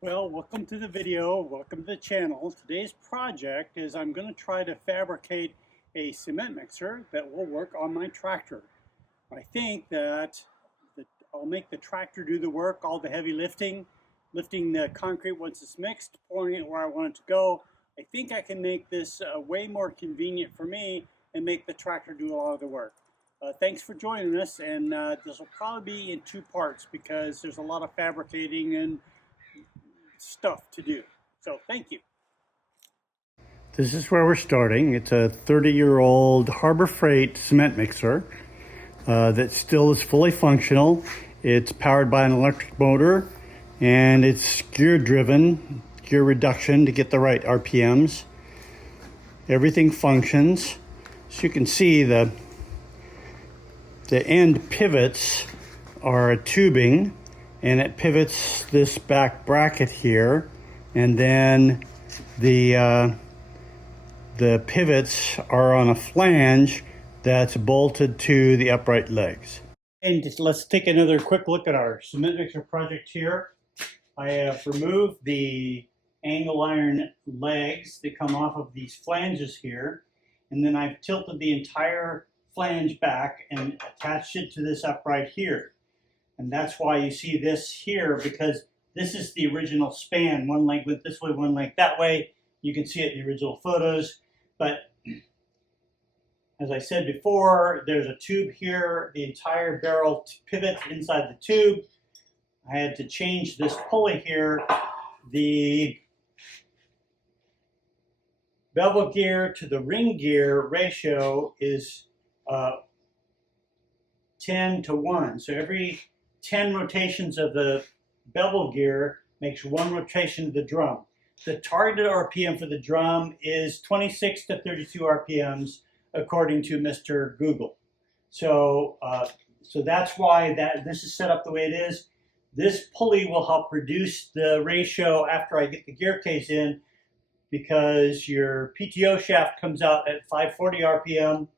Well, welcome to the video, welcome to the channel. Today's project is I'm going to try to fabricate a cement mixer that will work on my tractor. I think that I'll make the tractor do the work, all the heavy lifting, lifting the concrete once it's mixed, pouring it where I want it to go. I think I can make this way more convenient for me and make the tractor do a lot of the work. Thanks for joining us, and this will probably be in two parts because there's a lot of fabricating and stuff to do. So thank you. This is where we're starting. It's a 30-year-old Harbor Freight cement mixer that still is fully functional. It's powered by an electric motor and it's gear driven, gear reduction to get the right RPMs. Everything functions. As you can see, the end pivots are a tubing, and it pivots this back bracket here, and then the pivots are on a flange that's bolted to the upright legs. And let's take another quick look at our cement mixer project here. I have removed the angle iron legs that come off of these flanges here, and then I've tilted the entire flange back and attached it to this upright here. And that's why you see this here, because this is the original span. One leg went this way, one leg that way. You can see it in the original photos. But as I said before, there's a tube here. The entire barrel pivots inside the tube. I had to change this pulley here. The bevel gear to the ring gear ratio is 10 to 1. So every 10 rotations of the bevel gear makes one rotation of the drum. The targeted RPM for the drum is 26 to 32 RPMs according to Mr. Google. So that's why this is set up the way it is. This pulley will help reduce the ratio after I get the gear case in, because your PTO shaft comes out at 540 RPM.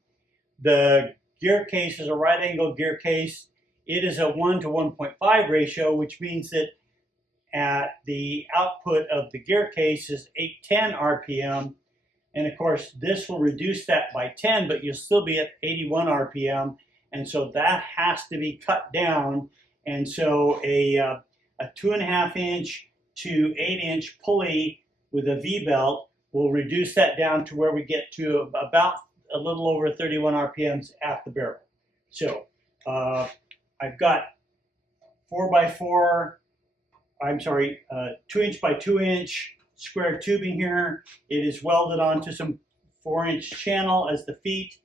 The gear case is a right angle gear case. It is a 1 to 1.5 ratio, which means that at the output of the gear case is 810 RPM. And of course, this will reduce that by 10, but you'll still be at 81 RPM. And so that has to be cut down. And so a 2.5 inch to 8 inch pulley with a V-belt will reduce that down to where we get to about a little over 31 RPMs at the barrel. So I've got 2 inch by 2 inch square tubing here. It is welded onto some 4-inch channel as the feet.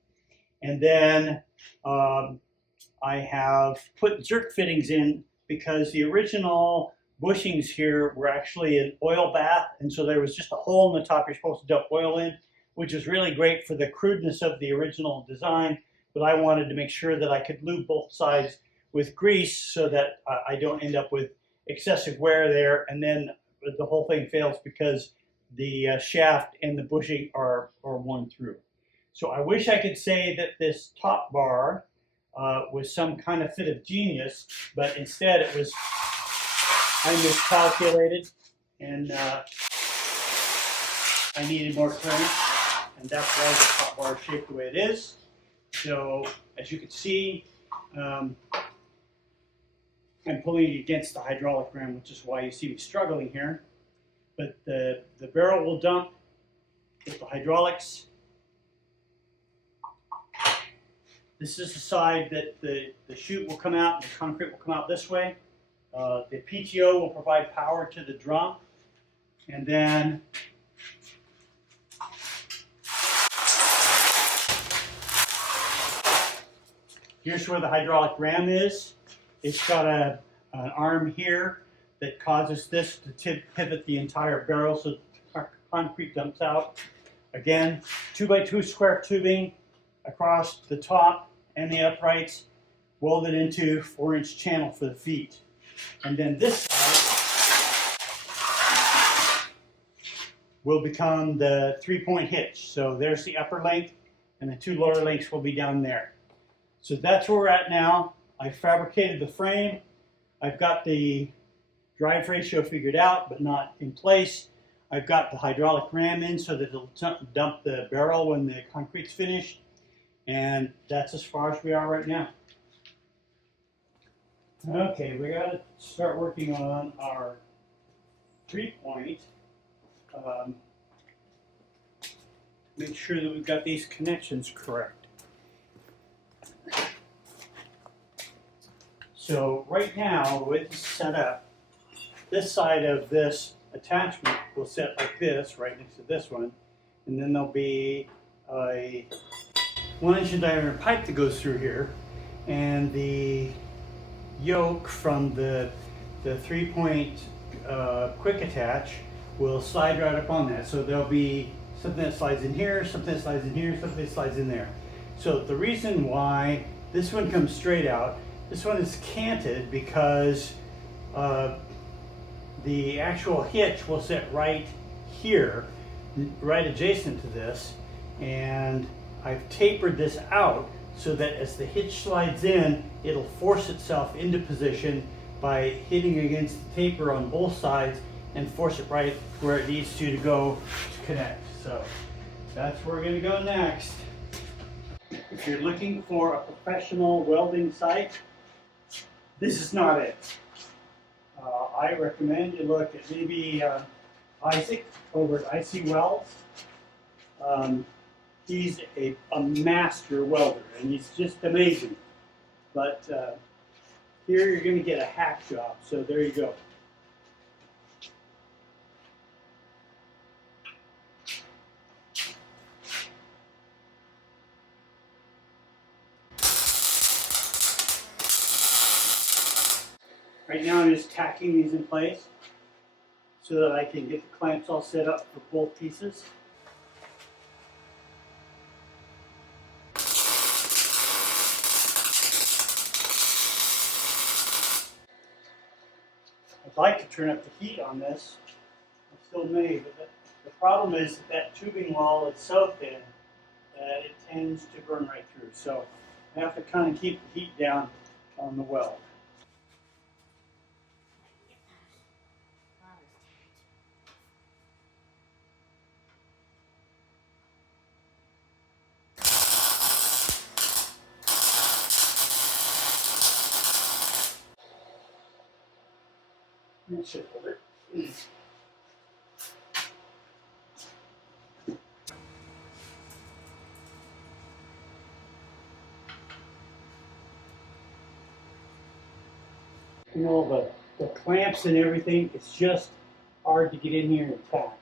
And then I have put zerk fittings in because the original bushings here were actually an oil bath. And so there was just a hole in the top you're supposed to dump oil in, which is really great for the crudeness of the original design. But I wanted to make sure that I could lube both sides with grease so that I don't end up with excessive wear there, and then the whole thing fails because the shaft and the bushing are worn through. So I wish I could say that this top bar was some kind of fit of genius, but instead it was, I miscalculated, and I needed more clearance, and that's why the top bar is shaped the way it is. So as you can see, I'm pulling against the hydraulic ram, which is why you see me struggling here. But the barrel will dump with the hydraulics. This is the side that the chute will come out, and the concrete will come out this way. The PTO will provide power to the drum. And then here's where the hydraulic ram is. It's got an arm here that causes this to pivot the entire barrel so the concrete dumps out. Again, 2 by 2 square tubing across the top and the uprights, welded into 4-inch channel for the feet. And then this side will become the 3-point hitch. So there's the upper length, and the 2 lower lengths will be down there. So that's where we're at now. I fabricated the frame. I've got the drive ratio figured out, but not in place. I've got the hydraulic ram in so that it'll dump the barrel when the concrete's finished. And that's as far as we are right now. Okay, we got to start working on our 3-point. Make sure that we've got these connections correct. So right now, the way this is set up, this side of this attachment will sit like this, right next to this one, and then there'll be a 1-inch in diameter pipe that goes through here, and the yoke from the 3-point quick attach will slide right up on that. So there'll be something that slides in here, something that slides in here, something that slides in there. So the reason why this one comes straight out, this one is canted because the actual hitch will sit right here, right adjacent to this, and I've tapered this out so that as the hitch slides in, it'll force itself into position by hitting against the taper on both sides and force it right where it needs to go to connect. So that's where we're going to go next. If you're looking for a professional welding site, this is not it. I recommend you look at maybe Isaac over at IC Welds. He's a master welder, and he's just amazing. But here you're going to get a hack job, so there you go. Right now I'm just tacking these in place so that I can get the clamps all set up for both pieces. I'd like to turn up the heat on this. I still may, but the problem is that tubing wall is so thin that it tends to burn right through. So I have to kind of keep the heat down on the weld. It should hold it. You know, the clamps and everything, it's just hard to get in here and tack.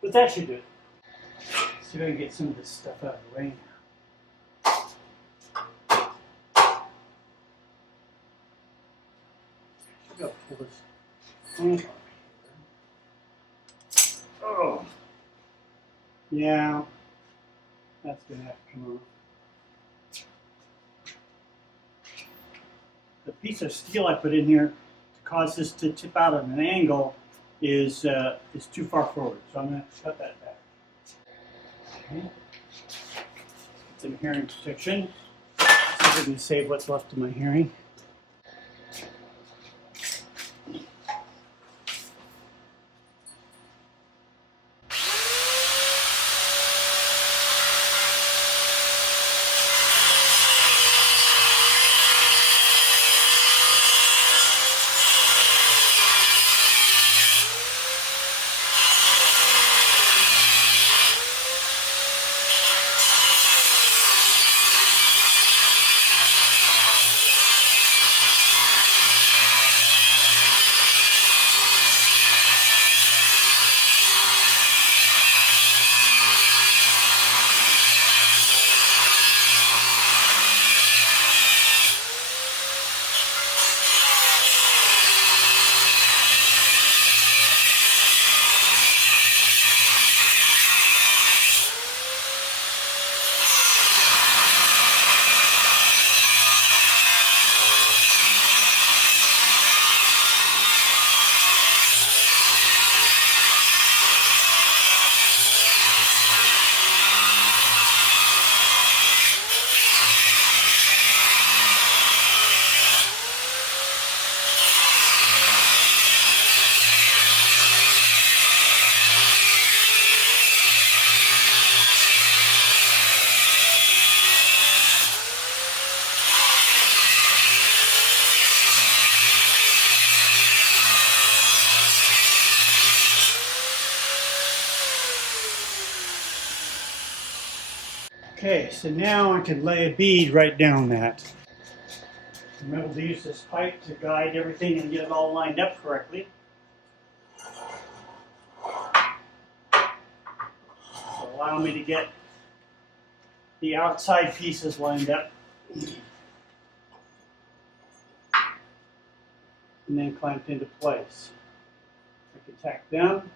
But that should do it. See if I can get some of this stuff out of the way now. I gotta pull this clamp off here. Oh, yeah, that's gonna have to come off. The piece of steel I put in here to cause this to tip out at an angle is too far forward, so I'm gonna cut that back. Okay. Get some hearing protection. See if I can save what's left of my hearing. Okay, so now I can lay a bead right down that. I'm able to use this pipe to guide everything and get it all lined up correctly. So allow me to get the outside pieces lined up. And then clamped into place. I can tack them.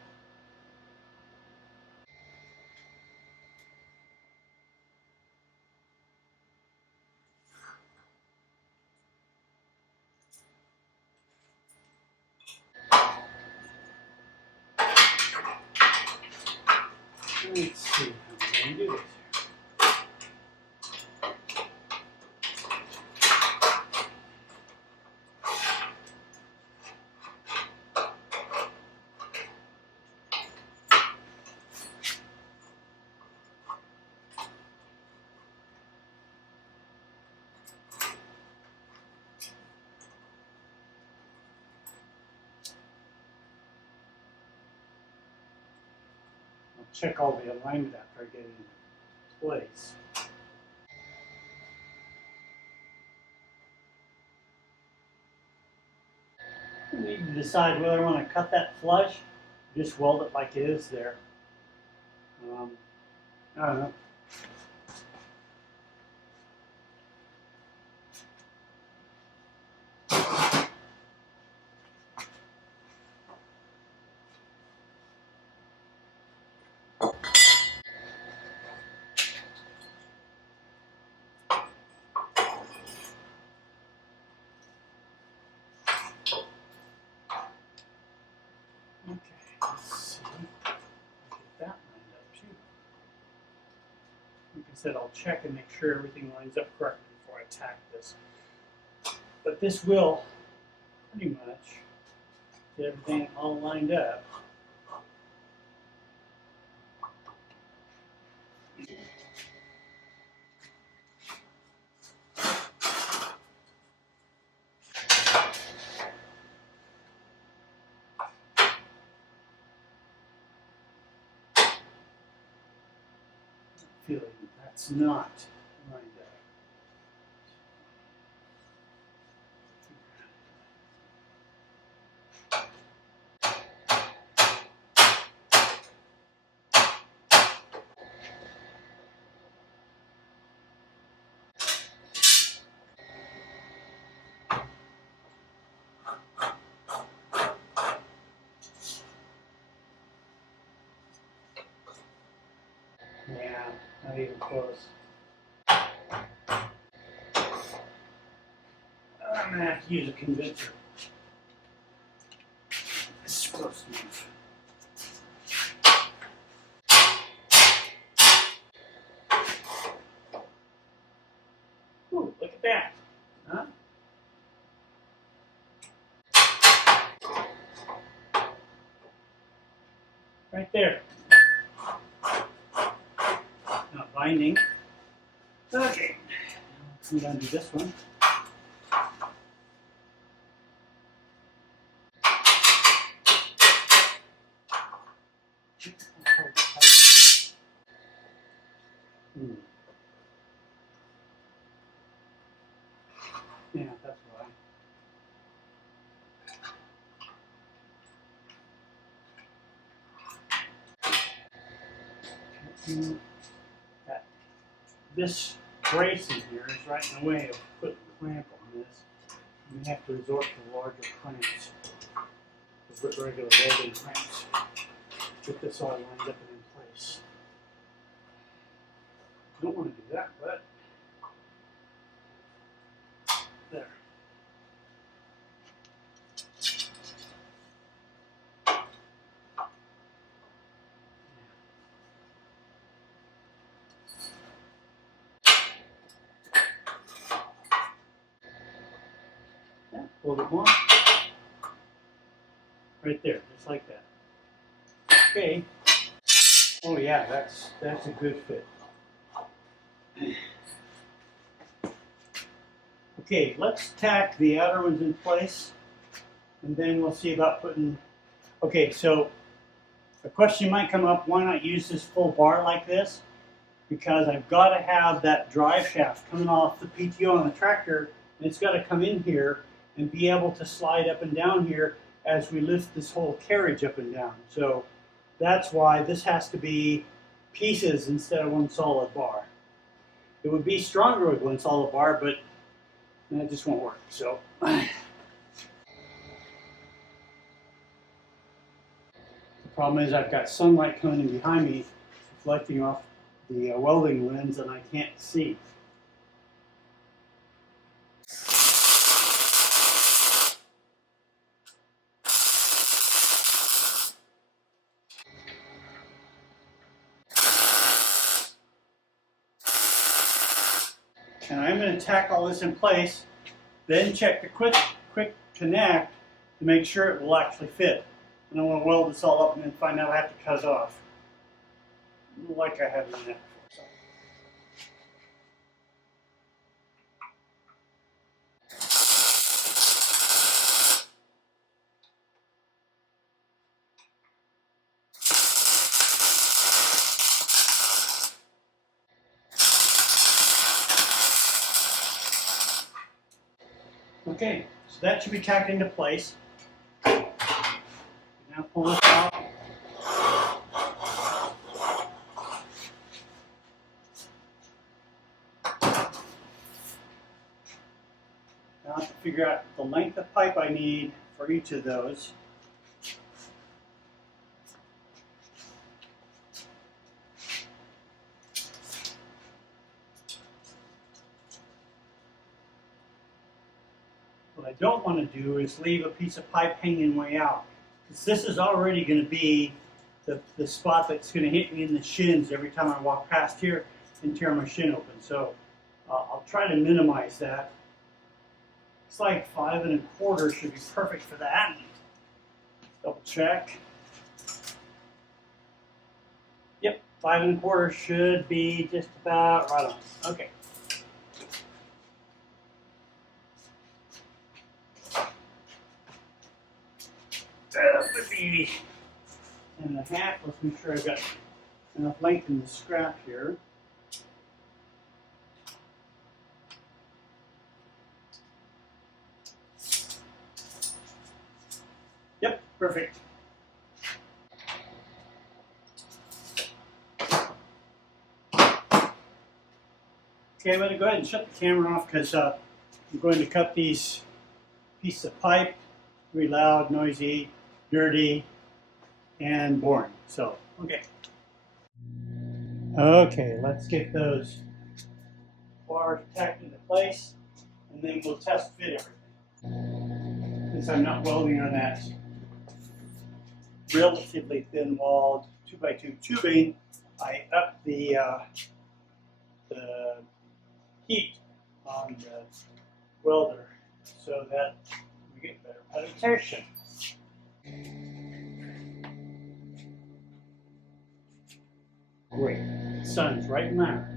Let's see how I'm going to do this. Check all the alignment after I get it in place. I need to decide whether I want to cut that flush, just weld it like it is there. I don't know. Okay, let's see. Get that lined up too. Like I said, I'll check and make sure everything lines up correctly before I tack this. But this will pretty much get everything all lined up. Feeling that's not lined up. Yeah, not even close. I'm going to have to use a condenser. Explosive. Ooh, look at that. Huh? Right there. Not binding. Okay. I'm going to do this one. Yeah, that's why. This brace in here is right in the way of putting a clamp on this. We have to resort to larger clamps. With regular welding clamps. Get this all lined up and in place. Don't want to do that, but there. Yeah, a little bit more. Right there, just like that. Okay. Oh yeah, that's a good fit. Okay, let's tack the outer ones in place, and then we'll see about putting. Okay, so a question might come up: why not use this full bar like this? because I've got to have that drive shaft coming off the PTO on the tractor, and it's got to come in here and be able to slide up and down here as we lift this whole carriage up and down. So that's why this has to be pieces instead of one solid bar. It would be stronger with one solid bar, but that just won't work. So the problem is I've got sunlight coming in behind me, reflecting off the welding lens, and I can't see. And I'm going to tack all this in place, then check the quick connect to make sure it will actually fit. And I want to weld this all up and then find out I have to cut it off, like I have done that before. Okay, so that should be tacked into place. Now pull this out. Now I have to figure out the length of pipe I need for each of those. What I don't want to do is leave a piece of pipe hanging way out, because this is already going to be the spot that's going to hit me in the shins every time I walk past here and tear my shin open. So I'll try to minimize that. It's like 5 1/4 should be perfect for that. Double check. Yep, 5 1/4 should be just about right on. Okay. That would be 10 1/2. Let's make sure I've got enough length in the scrap here. Yep, perfect. Okay, I'm going to go ahead and shut the camera off because I'm going to cut these pieces of pipe. Really loud, noisy, dirty, and boring. So, okay. Okay, let's get those bars tacked into place, and then we'll test fit everything. Since I'm not welding on that relatively thin-walled 2x2 tubing, I up the heat on the welder so that we get better penetration. Great. The sun's right in my eyes.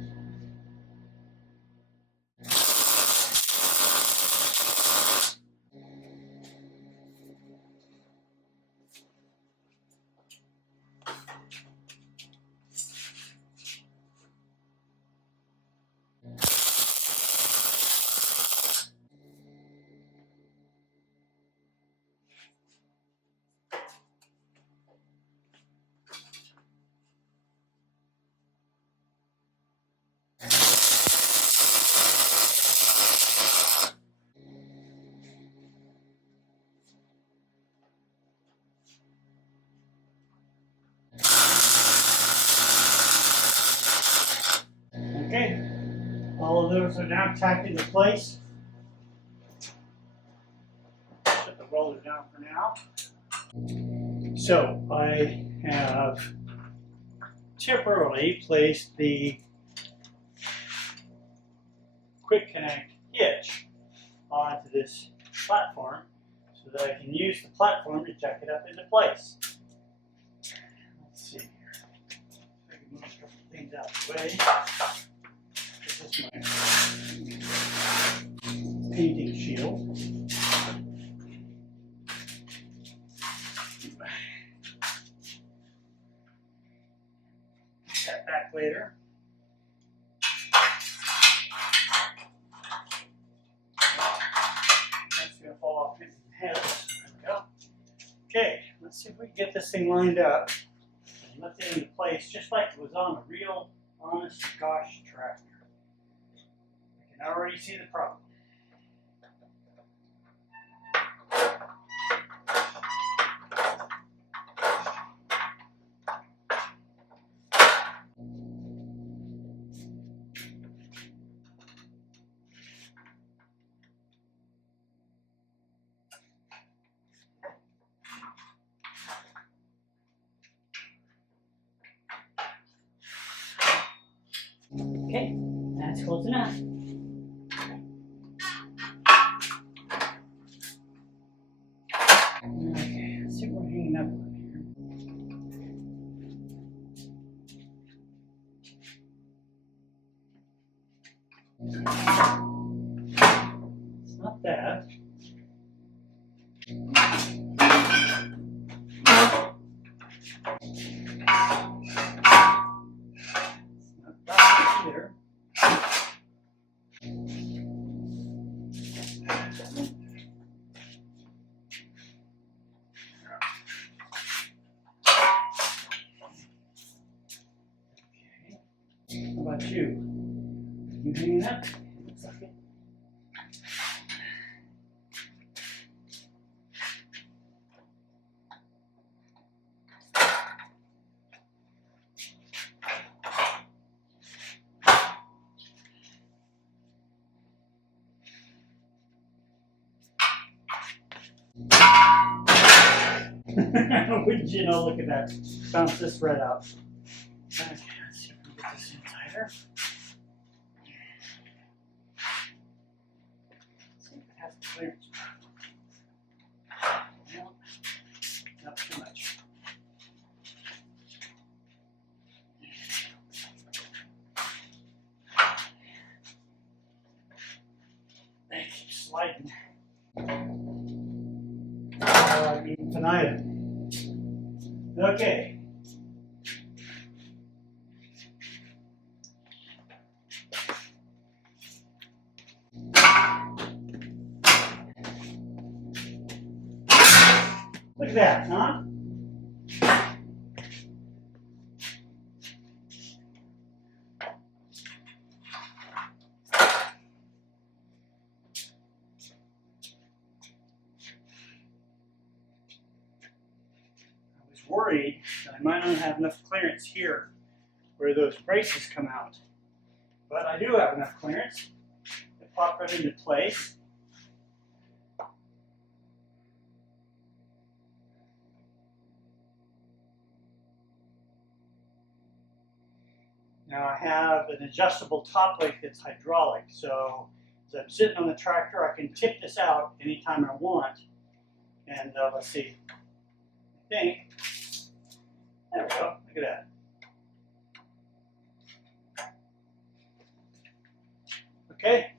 Okay, all of those are now tacked into place. Put the roller down for now. So I have temporarily placed the quick connect hitch onto this platform so that I can use the platform to jack it up into place. Let's see here. I can move a couple things out of the way. This is my painting shield. That back later. Let's see if we can get this thing lined up and lift it into place just like it was on a real, honest gosh tractor. I can already see the problem. Okay, that's close enough. Okay, let's see what we're hanging up on here. It's not that. It's not that either. How about you? You hanging up? Looks like it. Wouldn't you know, look at that. Bounce this thread out. Okay, let's see if we can get this in tighter. See if it has clearance. No, not too much. They keep sliding. Infinitum. Okay. Look at that, huh? Worried that I might not have enough clearance here where those braces come out. But I do have enough clearance. They pop right into place. Now I have an adjustable top plate that's hydraulic, so as I'm sitting on the tractor, I can tip this out anytime I want. And let's see, I think, there we go, look at that. Okay,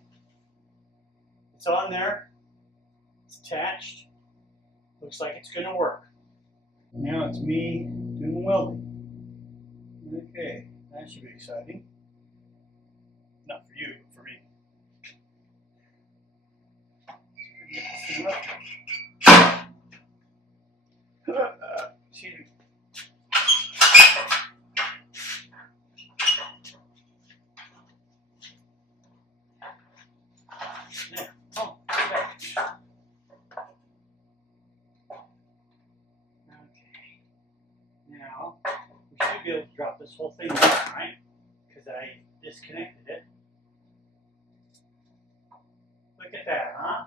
it's on there, it's attached, looks like it's going to work. Now it's me doing the welding. Okay, that should be exciting. Not for you, but for me. Excuse me. There. Oh, okay. Now, we should be able to drop this whole thing down, right? Because I disconnected it. Look at that, huh?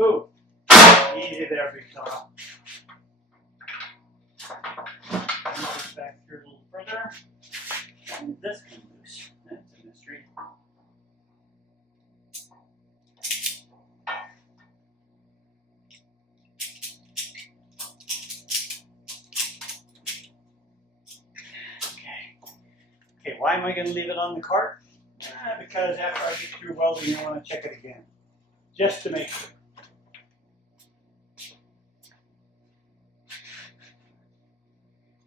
Ooh, easy there, big top. Move this back here a little further. And this come loose. That's a mystery. Okay, why am I going to leave it on the cart? Because after I get through welding, I want to check it again. Just to make sure.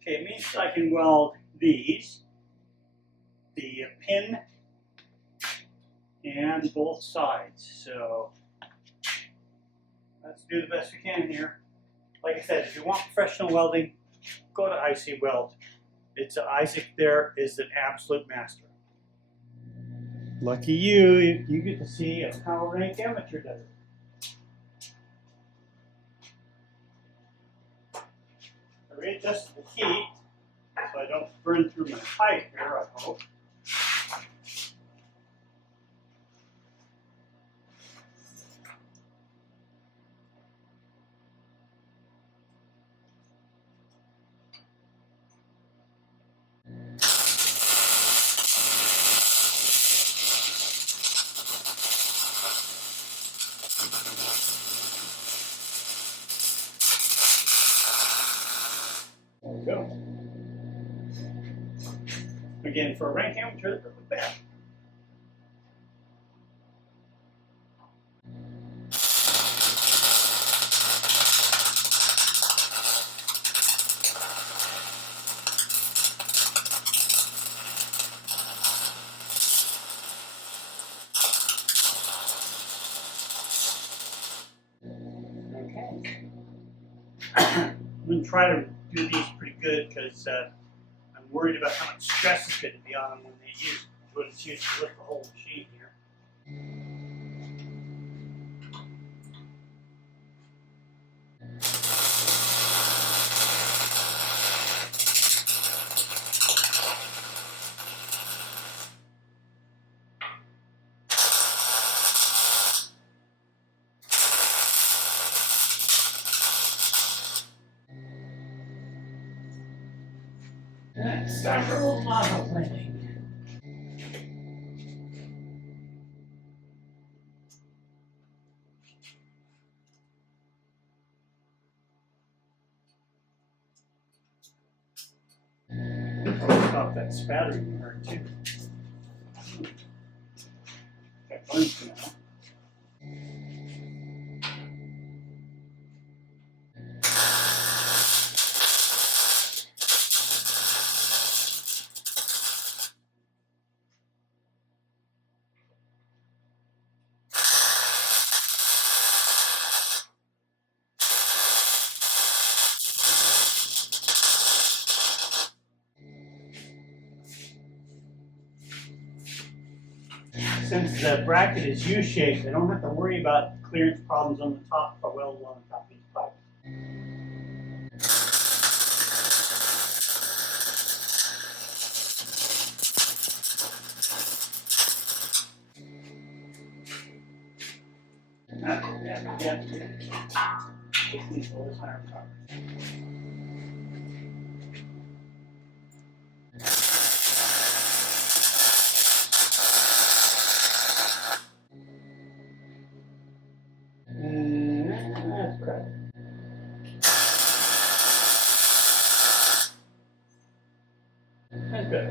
Okay, it means I can weld these, the pin, and both sides. So Let's do the best we can here. Like I said, if you want professional welding, go to IC Weld. Isaac there is an absolute master. Lucky you, you get to see how a rank amateur does it. I readjusted the heat so I don't burn through my pipe here, I hope. There we go. Again, for a rank amateur, that's not bad. Okay. I'm going to try to do these pretty good because I'm worried about how much stress is going to be on them when they use what it's used to lift the whole machine here. Let's start a little model planning. Stop that spattering you heard too. Got buns now. Since the bracket is U-shaped, I don't have to worry about clearance problems on the top if I weld on the top of these pipes. Yeah. This needs a little higher cover. That's correct. That's good.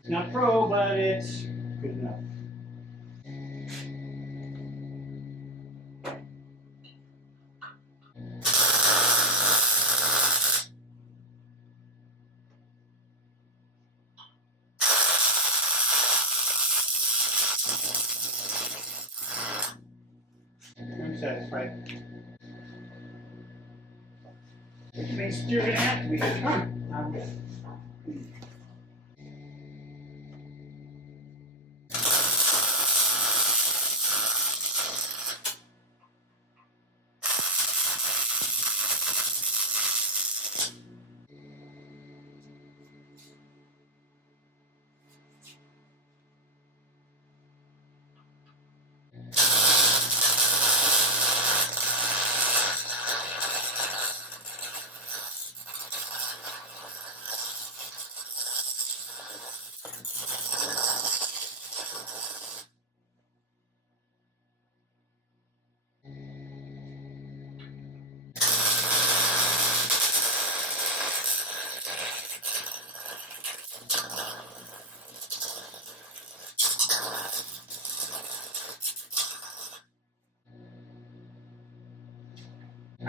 It's not pro, but it's good enough. I'm satisfied. Which means you're going to have to be good. I'm good.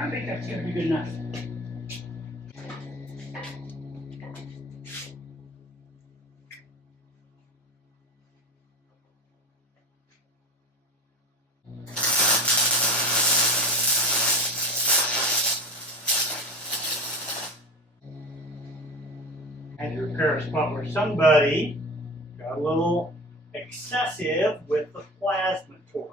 I think that's gonna be good enough. I had to repair a spot where somebody got a little excessive with the plasma torch.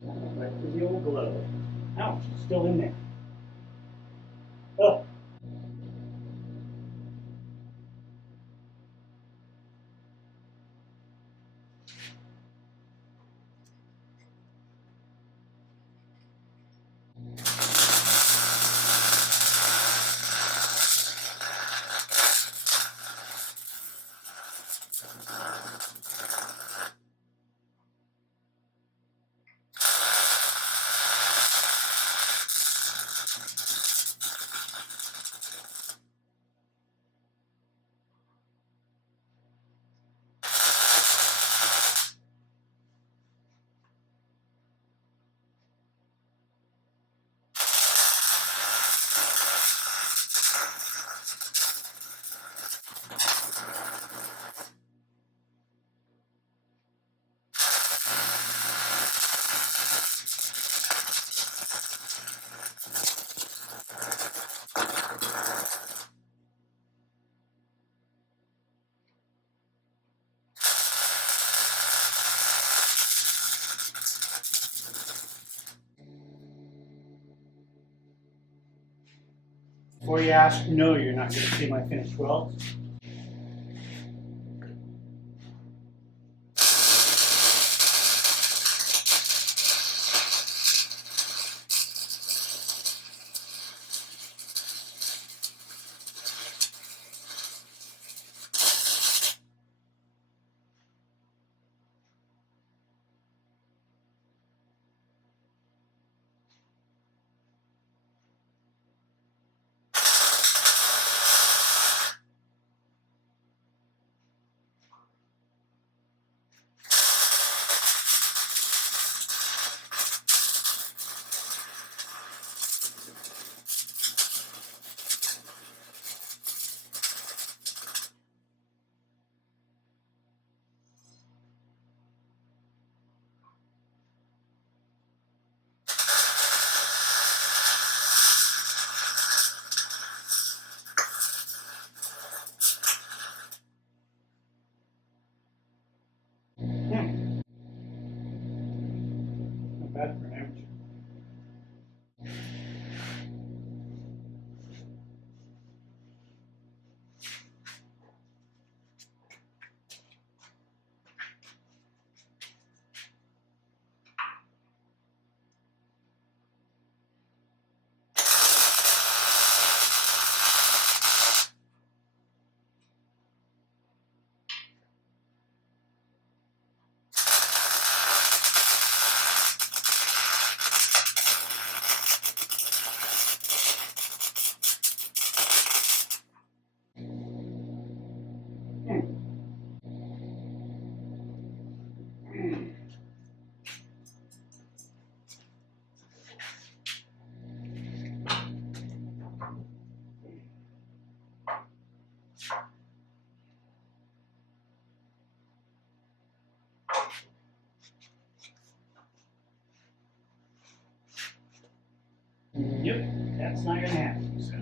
Right through the old glove. Ouch, it's still in there. Oh. Before you ask, no, you're not going to see my finished weld. Not bad for an amateur. Yep, that's not going to happen. So.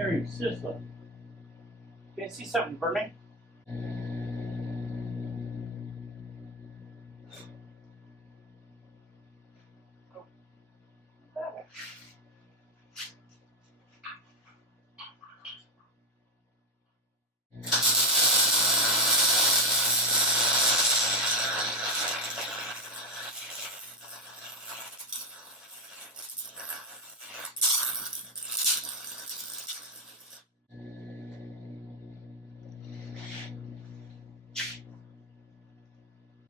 hearing sizzling. You guys see something burning?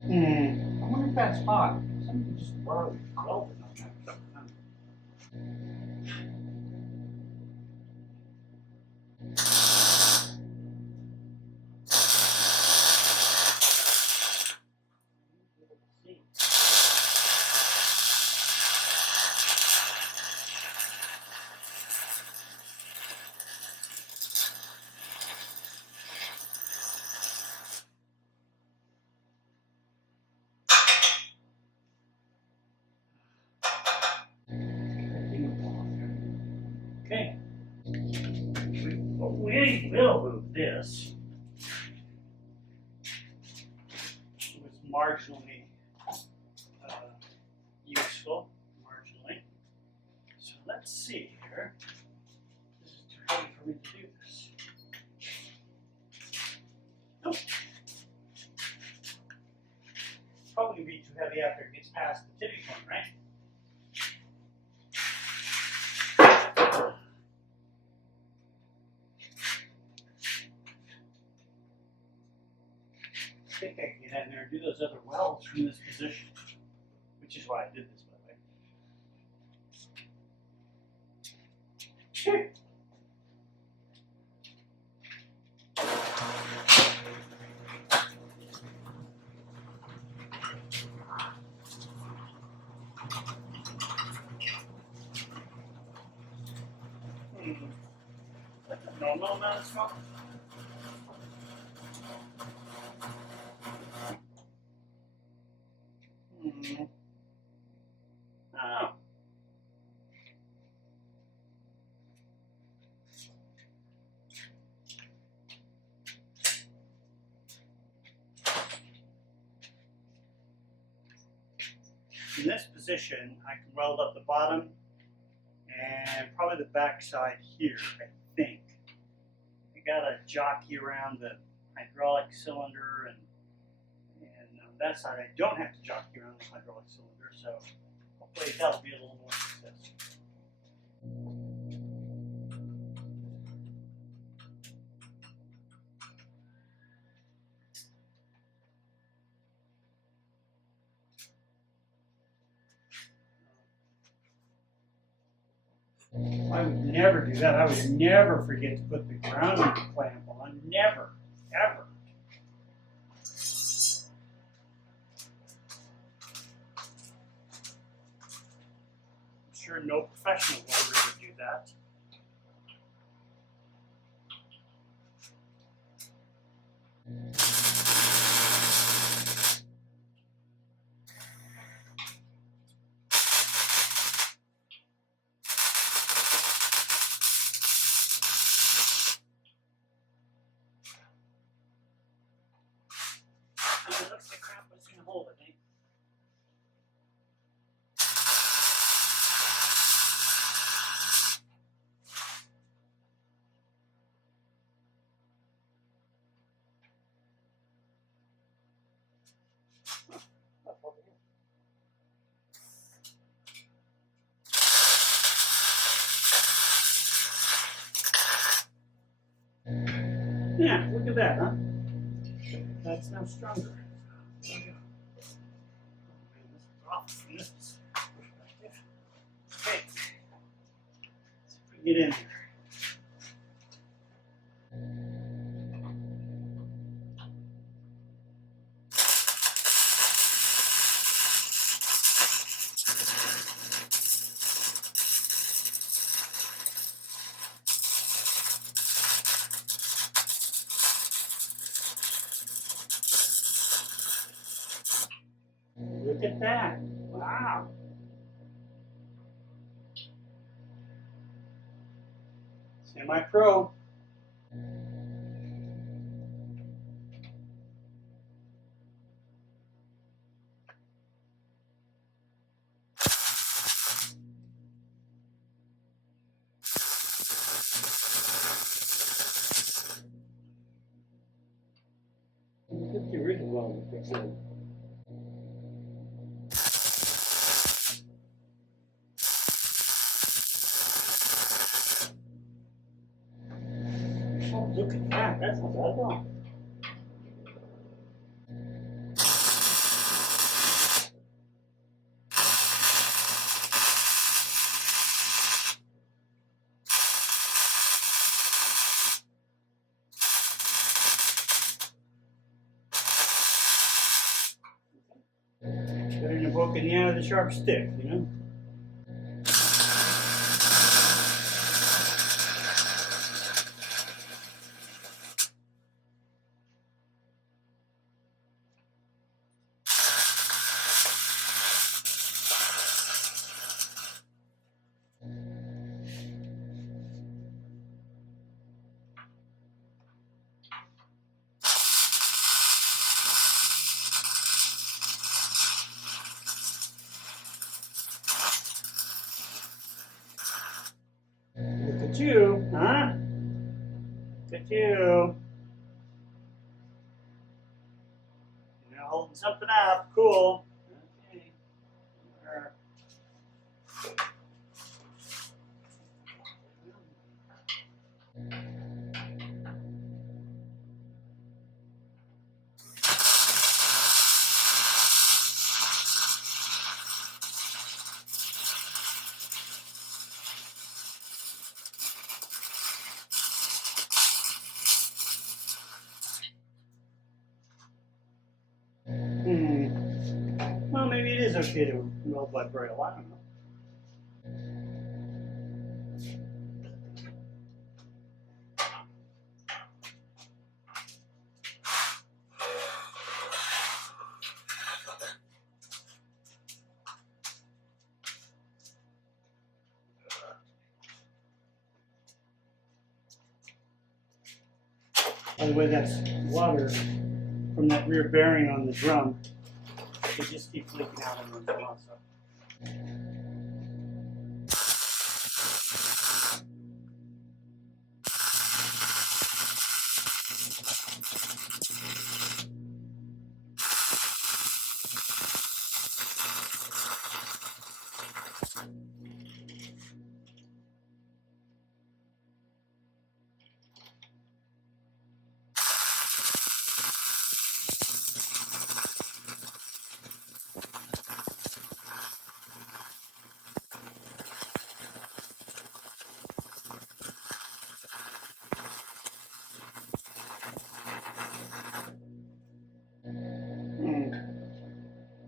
I wonder if that's hot. Somebody just welded on that. Okay. We will move this. It was marginally useful, marginally. So let's see here. This is too heavy for me to do this. Nope. Probably gonna be too heavy after it gets past the tipping point, right? I think I can get in there and do those other welds from this position, which is why I did this, by the way. Sure. Normal amount of smoke. Oh. In this position, I can weld up the bottom and probably the back side here, I think. I got a jockey around the hydraulic cylinder, and on that side I don't have to jockey around the hydraulic cylinder, so hopefully that'll be a little more successful. I would never do that. I would never forget to put the grounding clamp on. Never, ever. I'm sure no professional welder would do that. It looks like crap, but it's going to hold, I think. Yeah, look at that, huh? That's now stronger. Okay. Let's get in there. Look at that. Wow. See, Semi-pro. Get the original one fix it. Oh, look at that. That's not bad at all. Better than poking the eye with a sharp stick, you know? Look at you, huh? Look at you. You're holding something up. Cool. Okay. Well, maybe it is okay to weld by braille. I don't know. By the way, that's water from that rear bearing on the drum. It just keeps leaking out every once in a while. So.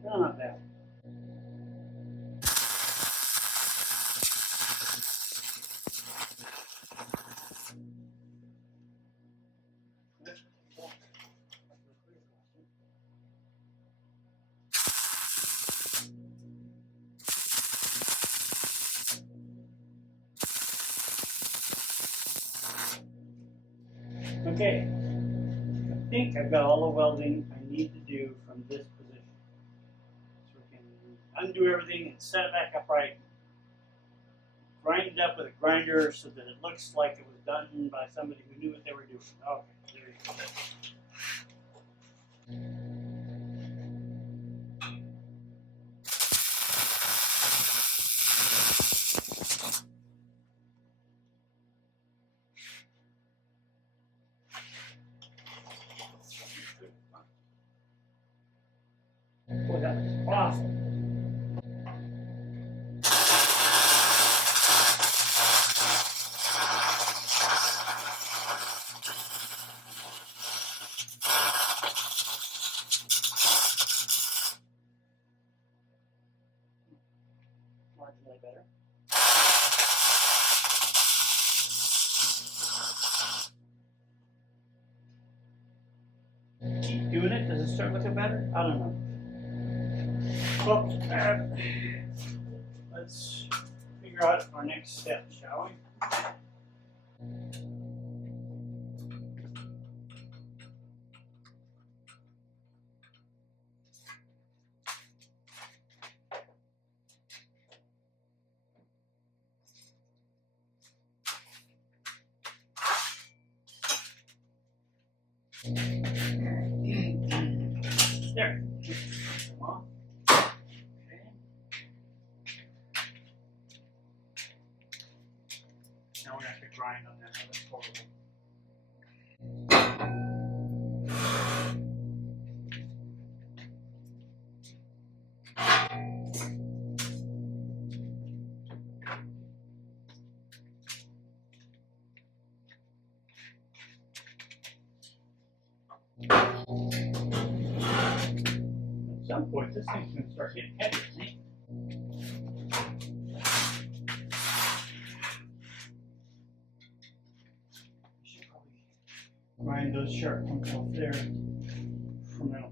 No, not bad. Okay, I think I've got all the welding I need to do from this position. So we can undo everything and set it back up right. Grind it up with a grinder so that it looks like it was done by somebody who knew what they were doing. Okay, there you go. Boy, that was awesome. Marginally better. Keep doing it. Does it start looking better? I don't know. Well, let's figure out our next step, shall we? There. Come on. Okay. Now we're gonna have to grind on that. That's horrible. At some point, this thing's gonna start getting heavy, I think. Should probably grind those sharp points off there from now.